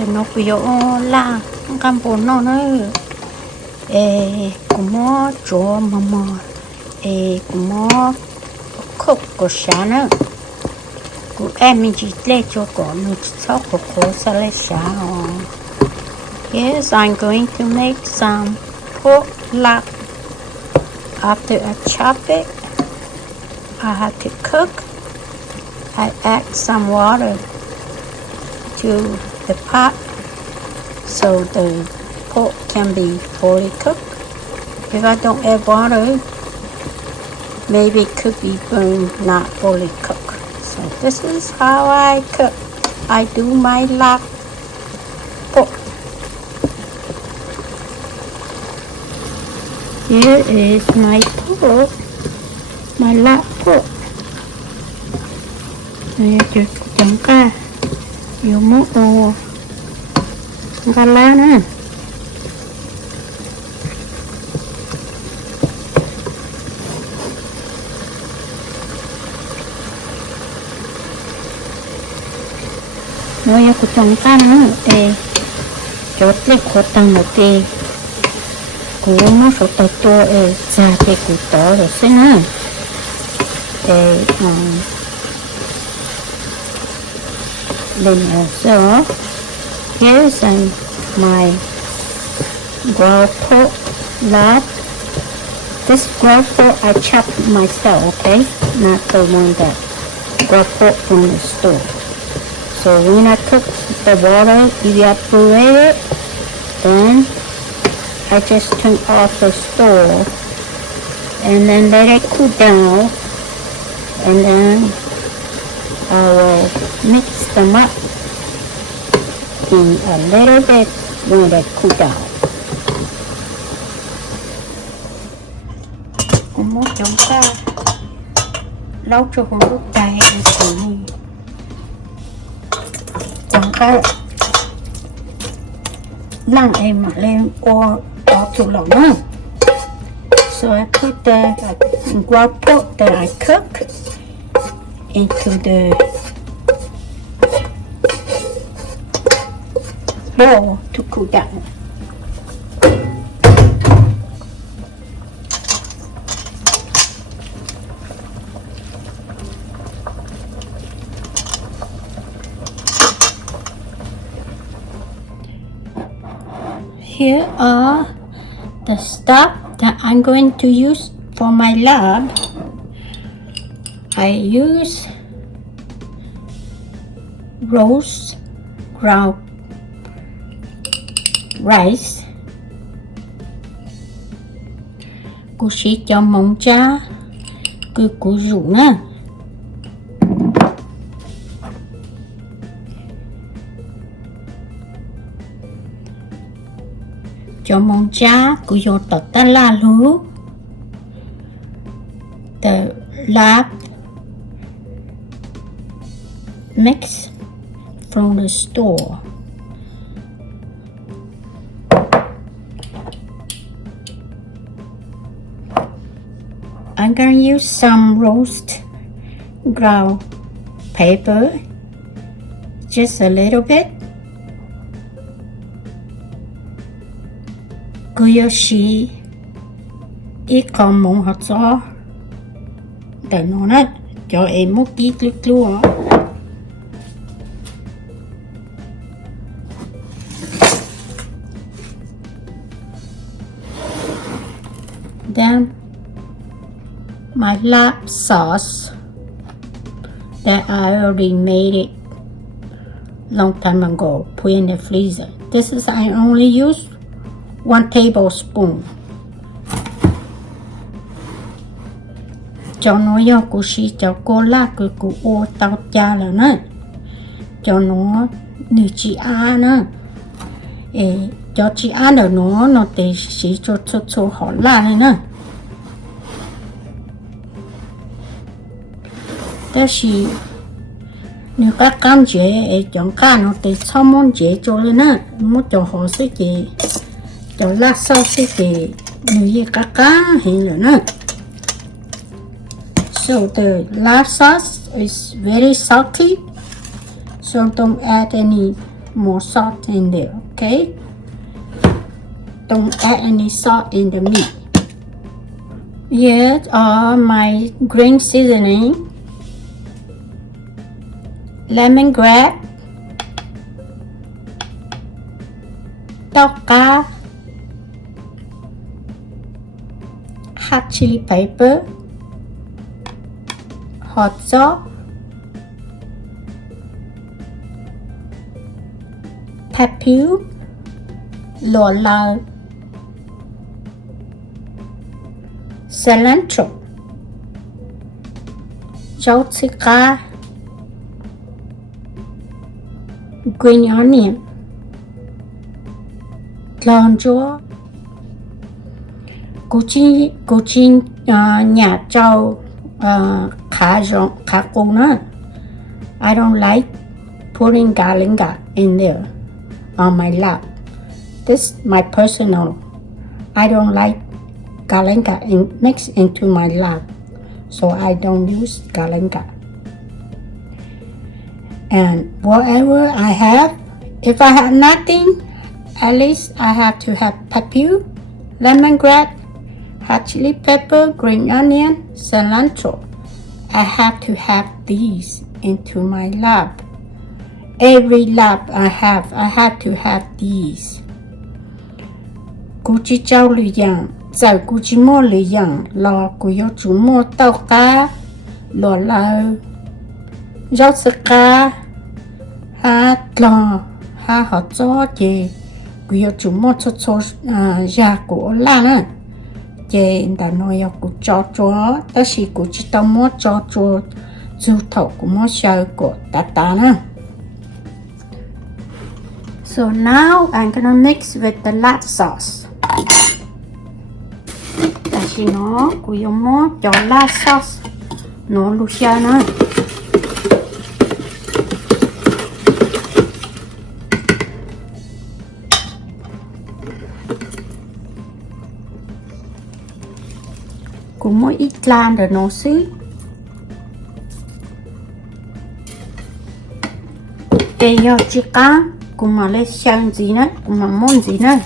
để nó bây giờ là cam bồn nó nữa cũng có chỗ mà cũng có khúc của sáng nữa của em mình chỉ lấy cho con nó sau của cô sẽ lấy sáng. Yes, I'm going to make some pork lard. After I chop it, I have to cook. I add some water to the pot so the pork can be fully cooked. If I don't add water, maybe it could be burned, not fully cooked. So this is how I cook. I do my lard pork. Here is my pork, my lard pork. Đây là chấm cá, nhiều mốt đồ, cá lá nữa. Rồi aku chấm cá nữa, chốt lấy khổ tăng một tí, củ nó số to to, ra cái củ to rồi xí nữa, then so here's my ground pork lard. This ground pork I chopped myself, okay, not the one that ground pork from the store. So when I cook the water, evaporate it, then I just turn off the stove and then let it cool down, and then I will mix them up in a little bit when they cool down. Một chấm cá lau cho hỗn lúc tay thì chấm cá lăn em mà lên qua chỗ lẩu nữa. So I put the ground pork that I cook into the bowl to cool down. Here are the stuff that I'm going to use for my lard. I use roast ground rice, củ sĩ cho mỏng cha, củ rủ nè, cho mỏng cha, củ dầu tỏi ta la lú, the lard mix from the store. I'm gonna use some roast ground pepper, just a little bit. Goyoshi, ít còn mỏng hạt gió, để nó nát, cho em một ít nước luôn. Then my lard sauce that I already made it long time ago, put in the freezer. This is I only use 1 tablespoon. Cho nó vô củ sĩ cho cô lá củ ô tao cha là nữa, cho nó nửa chị á nữa, cho chị á là nó để sĩ cho họ lá này nữa. Đó là nếu các cam chế chọn cá nó để sau món chế cho lên nữa, muốn cho họ sẽ chế cho lá sau sẽ chế nếu như các cá hình là nữa. So the lard sauce is very salty, so don't add any more salt in there, okay? Don't add any salt in the meat. Here are my green seasoning, lemongrass, tao cá, hot chili pepper, hot sauce, pepper, lola, cilantro, rau cá, green onion, lon chúa, củ chín nhà trâu khá củ nữa. I don't like putting galinga in there on my lap. This is my personal. I don't like galinga mixed into my lap, so I don't use galinga. And whatever I have, if I have nothing, at least I have to have pepper, lemongrass, hot chili pepper, green onion, cilantro. I have to have these into my lap. Every lap I have to have these. Củ chi châu lì yang, dầu củ chi mua lì yang, lò củ yếu chủ mua tao cá, lò lờ, rau sơ cá, lò, họ cho chị, củ yếu chủ mua cho ra của la nè. Chị đã nói củ cho đó là củ chi tao mua cho dù thầu của mua sơ của ta nè. So now I'm gonna mix with the lard sauce. Tại nó của dùng mua cho lard sauce nó lúc xa nữa. Cũng mỗi ít lan rồi nó xí. Để cho chị cá cũng mà lấy sang gì nữa, cũng mà món gì nữa.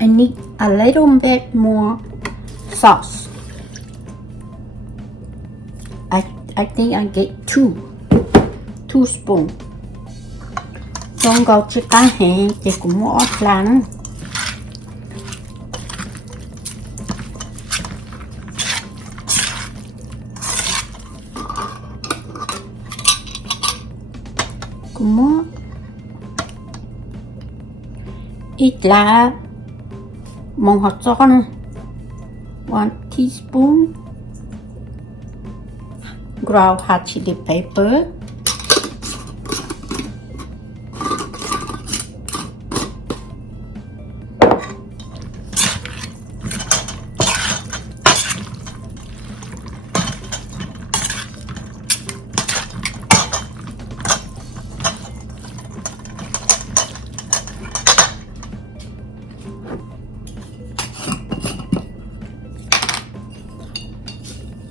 I need a little bit more sauce. I think I get two spoons. Don't go chicken hen, chị cũng mua là nữa. Cũng mua ít là một hạt cho nữa. 1 teaspoon ground hot chili pepper,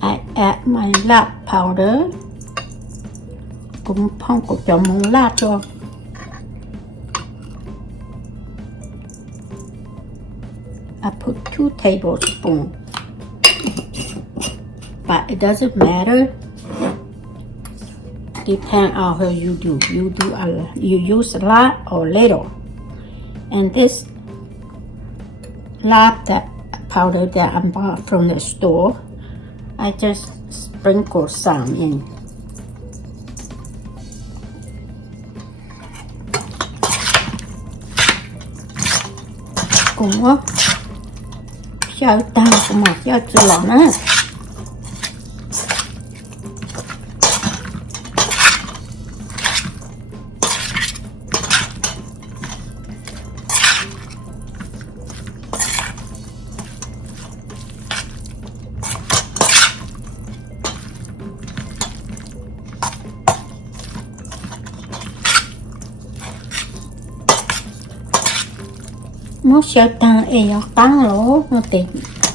I add my lard powder. Cũng không có cho món lard cho. I put 2 tablespoons, but it doesn't matter. Depend on how you do. You use a lot or little. And this lard that powder that I bought from the store, I just sprinkle some in. Cũng có cho tao cũng mà cho lỏng á. Nó sẽ tăng nó tăng lỗ nó để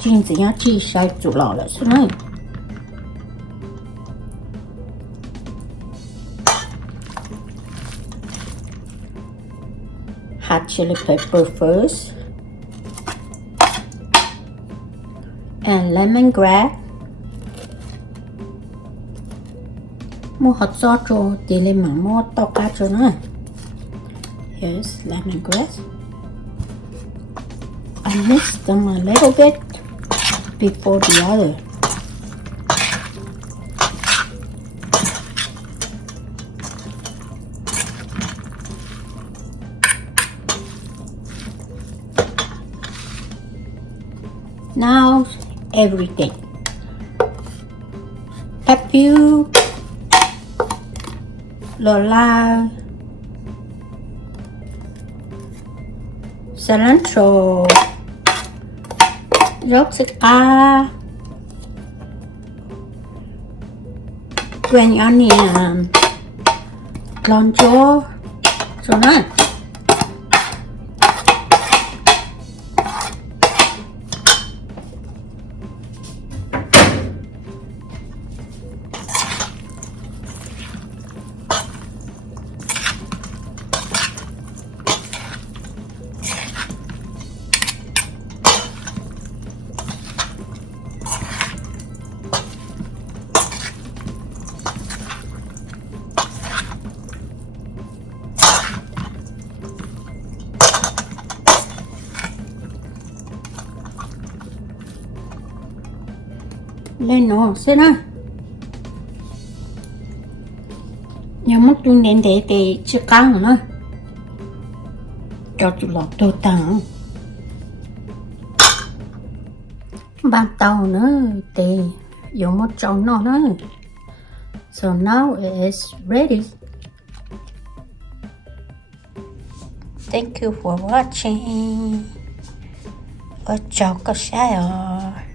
chuyện gì nó chỉ sai chủ lò là sao này hot chili pepper first and lemongrass mua hot sauce cho thì lên mà mua to cá cho nó here's lemongrass I mix them a little bit before the other. Now everything. Pepper, LARB, cilantro, Roxica, green onion, lonjo, so nice. Lên nó xem nào nhớ mất tuần đến để chưa căng nữa cho tụi lọt tôi tặng ban tàu nữa thì dùng một trong nó nữa so now it's ready. Thank you for watching. Chào các bạn.